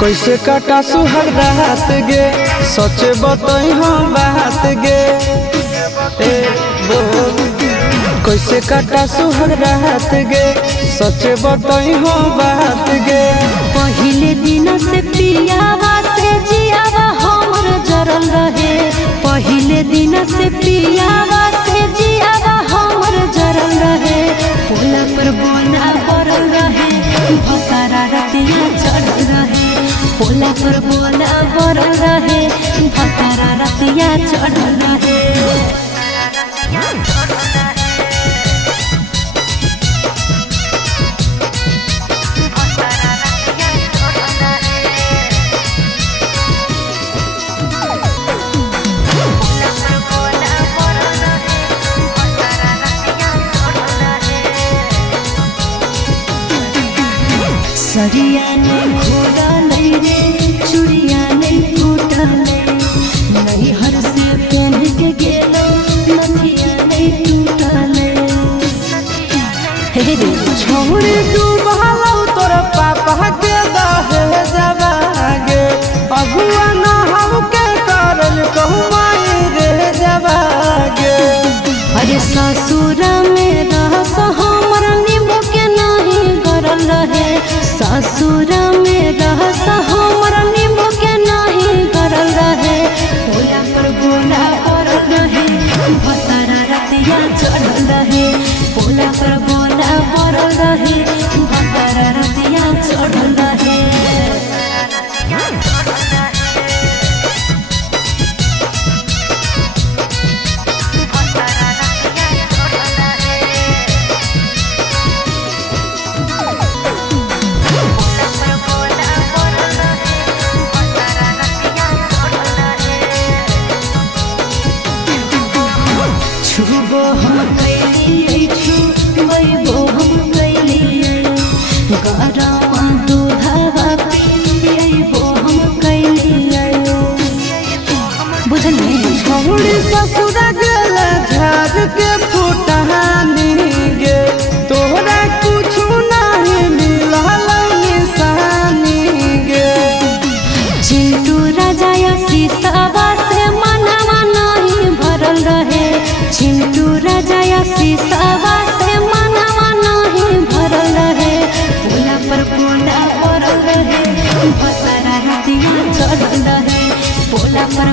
कैसे काटा सुहाग रात गे सच बताई हम बात गे कैसे काटा सुहाग रात गे सच बताई हम बात गे। पहले दिन से पियावा से जियावा हमर जरल रहे, पहले दिन से पियावा से जियावा हमर जरल रहे। पोला पर बोला पड़ल रहे, भतारा रतिया चढ़ल रहे। पोला पर बोला पड़ल रहे, भतारा रतिया चढ़ल रहे। सरिया नहीं घोड़ल रे, चुड़िया नहीं फूटल, नहीं हर से पहन के गेलो, नथिया नहीं टूटल। हे रे छोड़ी डूबलो तोर पापा के दहे जबागे, अगुआ न हम के करल कहमाई रे जबागे। अरे ससुर में रहस हमर नींबू के नहीं गरल रहे, ससुर में रहस हमर नींबू के नहीं गरल रहे। पोला पर गोला पड़ल रहे, भतारा रतिया चढ़ल रहे। पोला पर गोला पड़ल रहे, भतारा रतिया चढ़ल रहे। छुबो हम कैलिए छुबो हम कैलिए, गरमा दूधवा पियबो हम कैलिए। बुझलिए छोड़ी ससुर गेल झाड़ के फुटहानी गे, तोहरा कुछ नहीं मिलल निशानी गे। चिंटू राजा शीशवा से मनवा नहीं भरल रहे, चिंटू राजा शीशवा से मनवा नहीं भरल रहे। पोला पर पोला पड़ल रहे, भतारा रतिया चढ़ल रहे। पोला पर